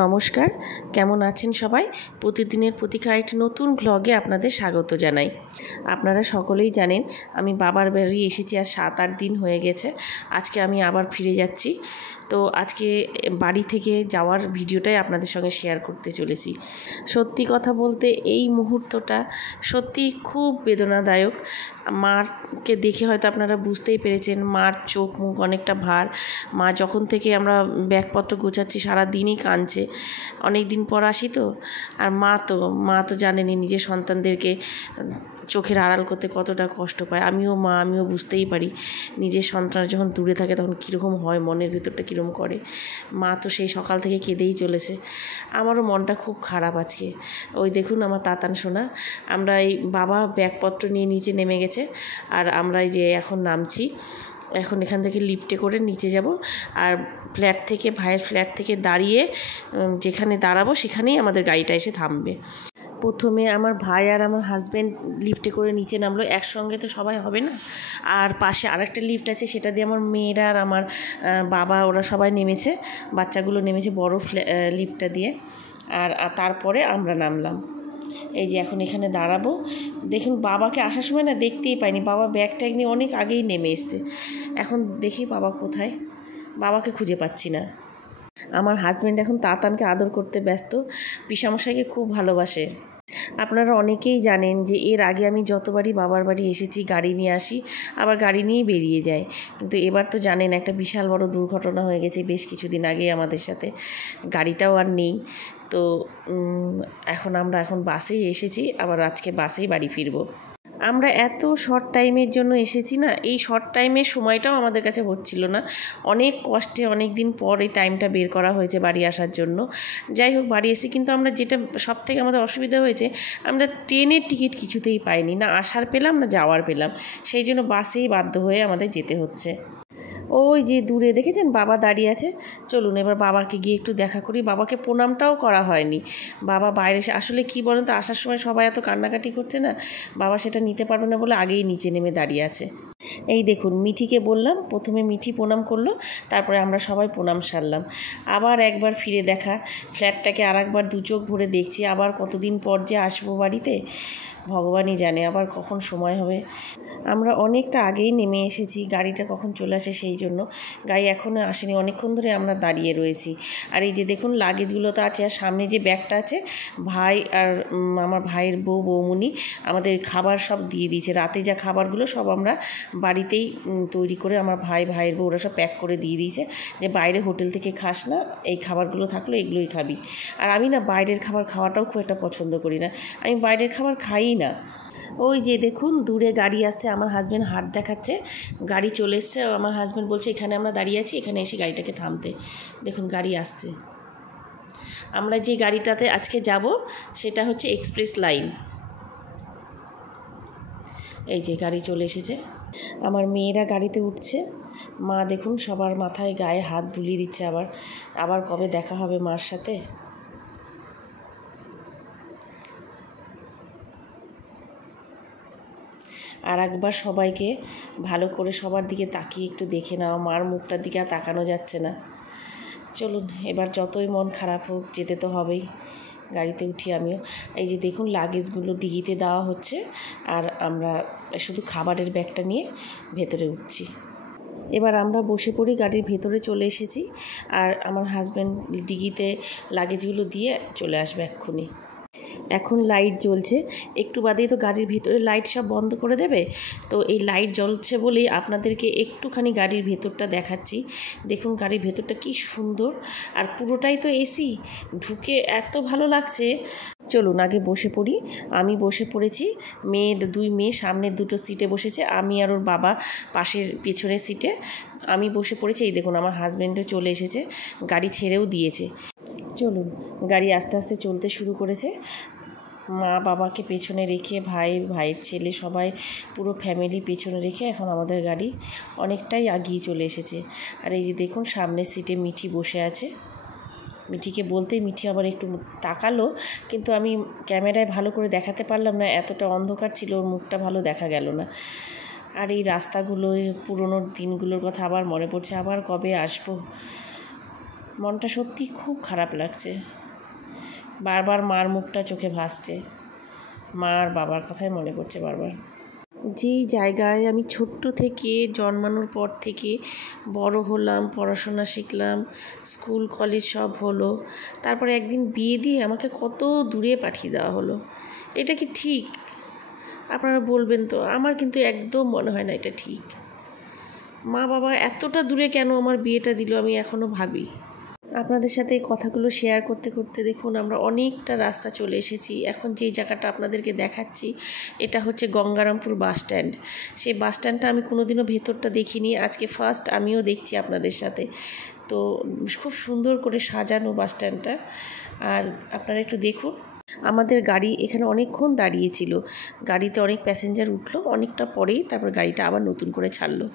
নমস্কার, কেমন আছেন সবাই? প্রতিদিনের প্রতীক্ষার একটি নতুন ব্লগে আপনাদের স্বাগত জানাই। আপনারা সকলেই জানেন আমি বাবার বাড়ি এসেছি, আজ 7-8 দিন হয়ে গেছে। আজকে আমি আবার ফিরে যাচ্ছি। তো আজকে বাড়ি থেকে যাওয়ার ভিডিওটাই আপনাদের সঙ্গে শেয়ার করতে চলেছি। সত্যি কথা বলতে এই মুহূর্তটা সত্যি খুব বেদনাদায়ক। মাকে দেখে হয়তো আপনারা বুঝতেই পেরেছেন, মার চোখ মুখ অনেকটা ভার। মা যখন থেকে আমরা ব্যাগপত্র গোছাচ্ছি সারা দিনই কাঁদছে। অনেক দিন পর আসি তো, আর মা তো জানেনই নিজের সন্তানদেরকে চোখের আড়াল করতে কতটা কষ্ট পায়। আমিও বুঝতেই পারি নিজের সন্তান যখন দূরে থাকে তখন কীরকম হয়, মনের ভিতরটা কীরকম করে। মা তো সেই সকাল থেকে কেঁদেই চলেছে। আমারও মনটা খুব খারাপ আজকে। ওই দেখুন আমার তাতান সোনা, আমরা এই বাবা ব্যাগপত্র নিয়ে নিচে নেমে গেছে, আর আমরা এই যে এখন নামছি। এখন এখান থেকে লিফটে করে নিচে যাব, আর ভাইয়ের ফ্ল্যাট থেকে দাঁড়িয়ে যেখানে দাঁড়াবো সেখানেই আমাদের গাড়িটা এসে থামবে। প্রথমে আমার ভাই আর আমার হাজব্যান্ড লিফটে করে নিচে নামলো, একসঙ্গে তো সবাই হবে না। আর পাশে আরেকটা লিফট আছে, সেটা দিয়ে আমার মেয়েরা আর আমার বাবা ওরা সবাই নেমেছে, বাচ্চাগুলো নেমেছে বড় লিফটটা দিয়ে। আর তারপরে আমরা নামলাম। এই যে এখন এখানে দাঁড়াবো। দেখুন বাবাকে আসার সময় না দেখতেই পাইনি, বাবা ব্যাগ ট্যাগ নিয়ে অনেক আগেই নেমে এসছে। এখন দেখি বাবা কোথায়, বাবাকে খুঁজে পাচ্ছি না। আমার হাজব্যান্ড এখন তাতানকে আদর করতে ব্যস্ত, পিসামশাইকে খুব ভালোবাসে। আপনারা অনেকেই জানেন যে এর আগে আমি যতবারই বাবার বাড়ি এসেছি গাড়ি নিয়ে আসি, আবার গাড়ি নিয়েই বেরিয়ে যাই। কিন্তু এবার তো জানেন একটা বিশাল বড় দুর্ঘটনা হয়ে গেছে বেশ কিছুদিন আগেই আমাদের সাথে, গাড়িটাও আর নেই। তো আমরা এখন বাসেই এসেছি, আবার আজকে বাসেই বাড়ি ফিরবো। আমরা এত শর্ট টাইমের জন্য এসেছি না, এই শর্ট টাইমের সময়টাও আমাদের কাছে হচ্ছিল না। অনেক কষ্টে অনেক দিন পর এই টাইমটা বের করা হয়েছে বাড়ি আসার জন্য। যাই হোক বাড়ি এসে কিন্তু আমরা যেটা সব থেকে আমাদের অসুবিধা হয়েছে, আমরা ট্রেনের টিকিট কিছুতেই পাইনি, না আসার পেলাম না যাওয়ার পেলাম। সেই জন্য বাসেই বাধ্য হয়ে আমাদের যেতে হচ্ছে। ওই যে দূরে দেখেছেন বাবা দাঁড়িয়ে আছে, চলুন এবার বাবাকে গিয়ে একটু দেখা করি। বাবাকে প্রণামটাও করা হয়নি। বাবা বাইরে আসলে কি বলেন তো, আসার সময় সবাই এত কান্নাকাটি করছে না, বাবা সেটা নিতে পারবে না বলে আগেই নিচে নেমে দাঁড়িয়ে আছে। এই দেখুন মিঠিকে বললাম, প্রথমে মিঠি প্রণাম করলো, তারপরে আমরা সবাই প্রণাম সারলাম। আবার একবার ফিরে দেখা, ফ্ল্যাটটাকে আর একবার দু চোখ ভরে দেখছি। আবার কতদিন পর যে আসবো বাড়িতে ভগবানই জানে, আবার কখন সময় হবে। আমরা অনেকটা আগেই নেমে এসেছি, গাড়িটা কখন চলে আসে সেই জন্য। গাড়ি এখনও আসেনি, অনেকক্ষণ ধরে আমরা দাঁড়িয়ে রয়েছি। আর এই যে দেখুন লাগেজগুলো তো আছে, আর সামনে যে ব্যাগটা আছে, ভাই আর আমার ভাইয়ের বৌমনি আমাদের খাবার সব দিয়ে দিয়েছে। রাতে যা খাবারগুলো সব আমরা বাড়িতেই তৈরি করে আমার ভাইয়ের বউ ওরা সব প্যাক করে দিয়ে দিয়েছে, যে বাইরে হোটেল থেকে খাস না, এই খাবারগুলো থাকলো এগুলোই খাবি। আর আমি না বাইরের খাবার খাওয়াটাও খুব একটা পছন্দ করি না, আমি বাইরের খাবার খাই না। ওই যে দেখুন দূরে গাড়ি আসছে, আমার হাজব্যান্ড হাত দেখাচ্ছে, গাড়ি চলে এসছে। আমার হাজব্যান্ড বলছে এখানে আমরা দাঁড়িয়ে আছি, এখানে এসে গাড়িটাকে থামতে। দেখুন গাড়ি আসছে। আমরা যে গাড়িটাতে আজকে যাব সেটা হচ্ছে এক্সপ্রেস লাইন। এই যে গাড়ি চলে এসেছে, আমার মেয়েরা গাড়িতে উঠছে। মা দেখুন সবার মাথায় গায়ে হাত বুলিয়ে দিচ্ছে। আবার কবে দেখা হবে মার সাথে। আর একবার সবাইকে ভালো করে সবার দিকে তাকিয়ে একটু দেখে নাও, মার মুখটার দিকে আর তাকানো যাচ্ছে না। চলুন এবার যতই মন খারাপ হোক যেতে তো হবেই। গাড়িতে উঠি আমিও। এই যে দেখুন লাগেজগুলো ডিগিতে দেওয়া হচ্ছে, আর আমরা শুধু খাবারের ব্যাগটা নিয়ে ভেতরে উঠছি। এবার আমরা বসে পড়ি, গাড়ির ভেতরে চলে এসেছি। আর আমার হাজব্যান্ড ডিগিতে লাগেজগুলো দিয়ে চলে আসবে এক্ষুনি। এখন লাইট জ্বলছে, একটু বাদেই তো গাড়ির ভিতরে লাইট সব বন্ধ করে দেবে। তো এই লাইট জ্বলছে বলেই আপনাদেরকে একটুখানি গাড়ির ভেতরটা দেখাচ্ছি। দেখুন গাড়ির ভেতরটা কি সুন্দর, আর পুরোটাই তো এসি, ঢুকে এত ভালো লাগছে। চলুন আগে বসে পড়ি। আমি বসে পড়েছি, দুই মেয়ে সামনের দুটো সিটে বসেছে, আমি আর ওর বাবা পেছনের সিটে। আমি বসে পড়েছি। এই দেখুন আমার হাজব্যান্ডও চলে এসেছে, গাড়ি ছেড়েও দিয়েছে। চলুন গাড়ি আস্তে আস্তে চলতে শুরু করেছে। মা বাবাকে পেছনে রেখে ভাইয়ের ছেলে সবাই পুরো ফ্যামিলি পেছনে রেখে এখন আমাদের গাড়ি অনেকটাই আগিয়ে চলে এসেছে। আর এই যে দেখুন সামনের সিটে মিঠি বসে আছে। মিঠিকে বলতেই মিঠি আবার একটু তাকালো, কিন্তু আমি ক্যামেরায় ভালো করে দেখাতে পারলাম না, এতটা অন্ধকার ছিল, ওর মুখটা ভালো দেখা গেল না। আর এই রাস্তাগুলো পুরোনো দিনগুলোর কথা আবার মনে পড়ছে, আবার কবে আসবো। মনটা সত্যি খুব খারাপ লাগছে। বারবার মার মুখটা চোখে ভাসছে, মা আর বাবার কথাই মনে পড়ছে বারবার। যেই জায়গায় আমি ছোট্ট থেকে জন্মানোর পর থেকে বড় হলাম, পড়াশোনা শিখলাম, স্কুল কলেজ সব হলো, তারপরে একদিন বিয়ে দিয়ে আমাকে কত দূরে পাঠিয়ে দেওয়া হলো। এটা কি ঠিক? আপনারা বলবেন তো। আমার কিন্তু একদম মনে হয় না এটা ঠিক। মা বাবা এতটা দূরে কেন আমার বিয়েটা দিল, আমি এখনও ভাবি। আপনাদের সাথে এই কথাগুলো শেয়ার করতে করতে দেখুন আমরা অনেকটা রাস্তা চলে এসেছি। এখন যেই জায়গাটা আপনাদেরকে দেখাচ্ছি এটা হচ্ছে গঙ্গারামপুর বাস স্ট্যান্ড। সেই বাস স্ট্যান্ডটা আমি কোনোদিনও ভেতরটা দেখিনি, আজকে ফার্স্ট আমিও দেখছি আপনাদের সাথে। তো খুব সুন্দর করে সাজানো বাস স্ট্যান্ডটা। আর আপনারা একটু দেখুন, আমাদের গাড়ি এখানে অনেকক্ষণ দাঁড়িয়েছিল, গাড়িতে অনেক প্যাসেঞ্জার উঠলো, অনেকটা পরেই তারপর গাড়িটা আবার নতুন করে ছাড়লো।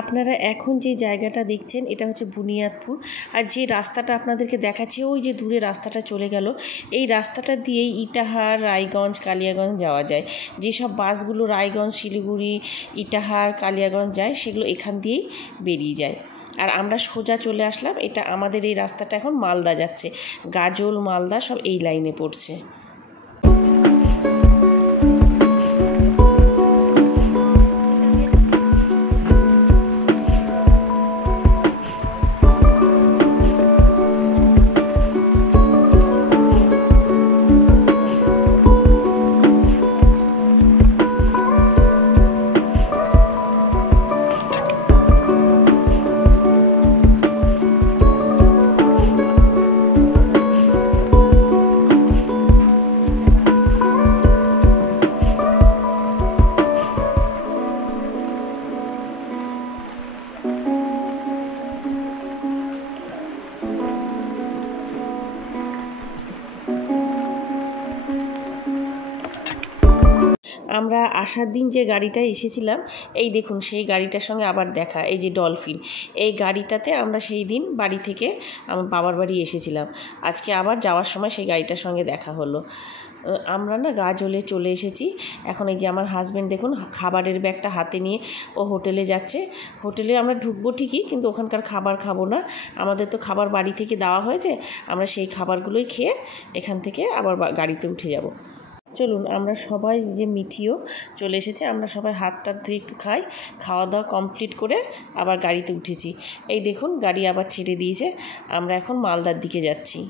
আপনারা এখন যে জায়গাটা দেখছেন এটা হচ্ছে বুনিয়াদপুর। আর যে রাস্তাটা আপনাদেরকে দেখাচ্ছি ওই যে দূরে রাস্তাটা চলে গেল, এই রাস্তাটা দিয়েই ইটাহার, রায়গঞ্জ, কালিয়াগঞ্জ যাওয়া যায়। যেসব বাসগুলো রায়গঞ্জ, শিলিগুড়ি, ইটাহার, কালিয়াগঞ্জ যায় সেগুলো এখান দিয়েই বেরিয়ে যায়। আর আমরা সোজা চলে আসলাম, এটা আমাদের এই রাস্তাটা এখন মালদা যাচ্ছে, গাজল, মালদা সব এই লাইনে পড়ছে। আমরা আসার দিন যে গাড়িটায় এসেছিলাম এই দেখুন সেই গাড়িটার সঙ্গে আবার দেখা, এই যে ডলফিন, এই গাড়িটাতে আমরা সেই দিন বাড়ি থেকে আমার বাবার বাড়ি এসেছিলাম। আজকে আবার যাওয়ার সময় সেই গাড়িটার সঙ্গে দেখা হলো। আমরা না গাজলে চলে এসেছি। এখন এই যে আমার হাজব্যান্ড দেখুন খাবারের ব্যাগটা হাতে নিয়ে ও হোটেলে যাচ্ছে। হোটেলে আমরা ঢুকবো ঠিকই, কিন্তু ওখানকার খাবার খাবো না, আমাদের তো খাবার বাড়ি থেকে দেওয়া হয়েছে, আমরা সেই খাবারগুলোই খেয়ে এখান থেকে আবার গাড়িতে উঠে যাব। চলুন আমরা সবাই, যে মিঠিও চলে এসেছে, আমরা সবাই হাত টাত ধুয়ে একটু খাই। খাওয়া দাওয়া কমপ্লিট করে আবার গাড়িতে উঠেছি। এই দেখুন গাড়ি আবার ছেড়ে দিয়েছে, আমরা এখন মালদার দিকে যাচ্ছি।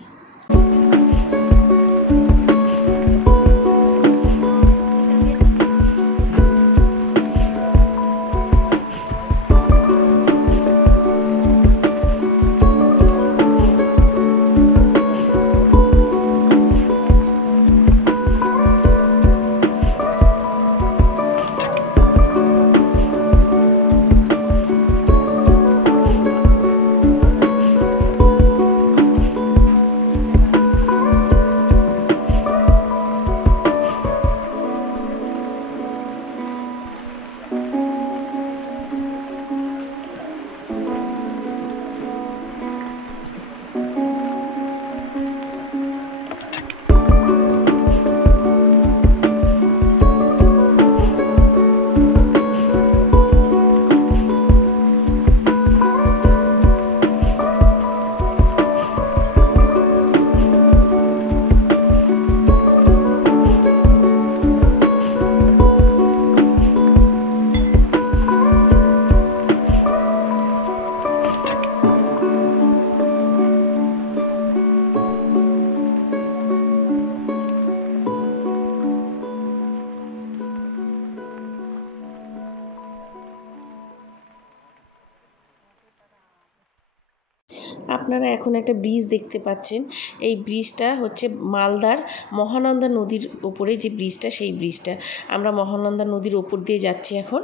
আপনারা এখন একটা ব্রিজ দেখতে পাচ্ছেন। এই ব্রিজটা হচ্ছে মালদার মহানন্দা নদীর ওপরে যে ব্রিজটা, সেই ব্রিজটা। আমরা মহানন্দা নদীর ওপর দিয়ে যাচ্ছি এখন।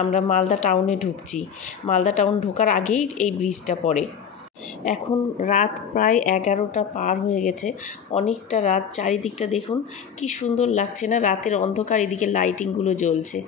আমরা মালদা টাউনে ঢুকছি। মালদা টাউন ঢোকার আগেই এই ব্রিজটা পড়ে। এখন রাত প্রায় 11টা পার হয়ে গেছে, অনেকটা রাত। চারিদিকটা দেখুন কি সুন্দর লাগছে না, রাতের অন্ধকার, এদিকে লাইটিংগুলো জ্বলছে।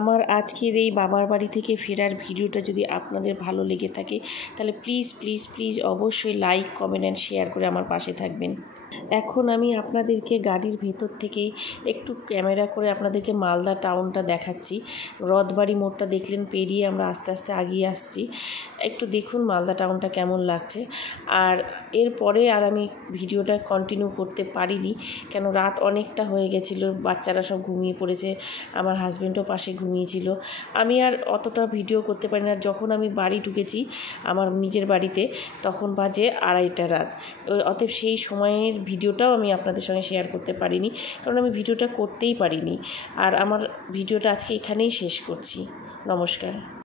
আমার আজকের এই বাবার বাড়ি থেকে ফেরার ভিডিওটা যদি আপনাদের ভালো লেগে থাকে, তাহলে প্লিজ প্লিজ প্লিজ অবশ্যই লাইক, কমেন্ট অ্যান্ড শেয়ার করে আমার পাশে থাকবেন। এখন আমি আপনাদেরকে গাড়ির ভেতর থেকেই একটু ক্যামেরা করে আপনাদেরকে মালদা টাউনটা দেখাচ্ছি। রথবাড়ি মোড়টা দেখলেন, পেরিয়ে আমরা আস্তে আস্তে এগিয়ে আসছি। একটু দেখুন মালদা টাউনটা কেমন লাগছে। আর এরপরে আর আমি ভিডিওটা কন্টিনিউ করতে পারিনি, কেন রাত অনেকটা হয়ে গেছিলো, বাচ্চারা সব ঘুমিয়ে পড়েছে, আমার হাজব্যান্ডও পাশে ঘুমিয়েছিল। আমি আর অতটা ভিডিও করতে পারি না। যখন আমি বাড়ি ঢুকেছি আমার নিজের বাড়িতে, তখন বাজে 2:30 রাত। অতএব সেই সময়ের ভিডিওটাও আমি আপনাদের সঙ্গে শেয়ার করতে পারিনি, কারণ আমি ভিডিওটা করতেই পারিনি। আর আমার ভিডিওটা আজকে এখানেই শেষ করছি। নমস্কার।